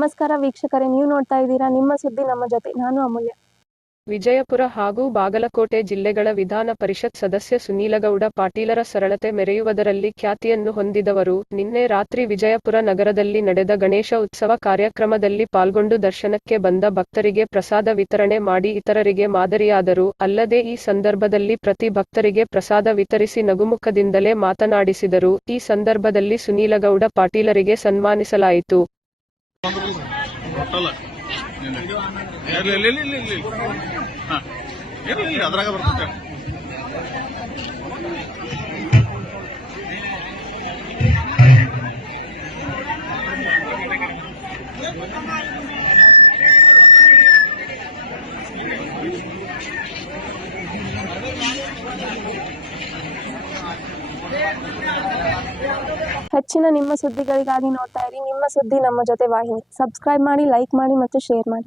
ನಮಸ್ಕಾರ ವೀಕ್ಷಕರೇ, ನೀವು ನೋಡ್ತಾ ಇದ್ದೀರಾ ನಿಮ್ಮ ಸುದ್ದಿ ನಮ್ಮ ಜೊತೆ. ನಾನು ಅಮೂಲ್ಯ. ವಿಜಯಪುರ ಹಾಗೂ ಬಾಗಲಕೋಟೆ ಜಿಲ್ಲೆಗಳ ವಿಧಾನ ಪರಿಷತ್ ಸದಸ್ಯ ಸುನೀಲಗೌಡ ಪಾಟೀಲರ ಸರಳತೆ ಮೆರೆಯುವುದರಲ್ಲಿ ಖ್ಯಾತಿಯನ್ನು ಹೊಂದಿದವರು ನಿನ್ನೆ ರಾತ್ರಿ ವಿಜಯಪುರ ನಗರದಲ್ಲಿ ನಡೆದ ಗಣೇಶ ಉತ್ಸವ ಕಾರ್ಯಕ್ರಮದಲ್ಲಿ ಪಾಲ್ಗೊಂಡು ದರ್ಶನಕ್ಕೆ ಬಂದ ಭಕ್ತರಿಗೆ ಪ್ರಸಾದ ವಿತರಣೆ ಮಾಡಿ ಇತರರಿಗೆ ಮಾದರಿಯಾದರು. ಅಲ್ಲದೆ ಈ ಸಂದರ್ಭದಲ್ಲಿ ಪ್ರತಿ ಭಕ್ತರಿಗೆ ಪ್ರಸಾದ ವಿತರಿಸಿ ನಗುಮುಖದಿಂದಲೇ ಮಾತನಾಡಿಸಿದರು. ಈ ಸಂದರ್ಭದಲ್ಲಿ ಸುನೀಲಗೌಡ ಪಾಟೀಲರಿಗೆ ಸನ್ಮಾನಿಸಲಾಯಿತು. ಹೆಚ್ಚಿನ ನಿಮ್ಮ ಸುದ್ದಿಗಳಿಗಾಗಿ ನೋಡ್ತಾ ಇರಿ ನಿಮ್ಮ ಸುದ್ದಿ ನಮ್ಮ ಜೊತೆ ವಾಹಿನಿ. ಸಬ್ಸ್ಕ್ರೈಬ್ ಮಾಡಿ, ಲೈಕ್ ಮಾಡಿ ಮತ್ತು ಶೇರ್ ಮಾಡಿ.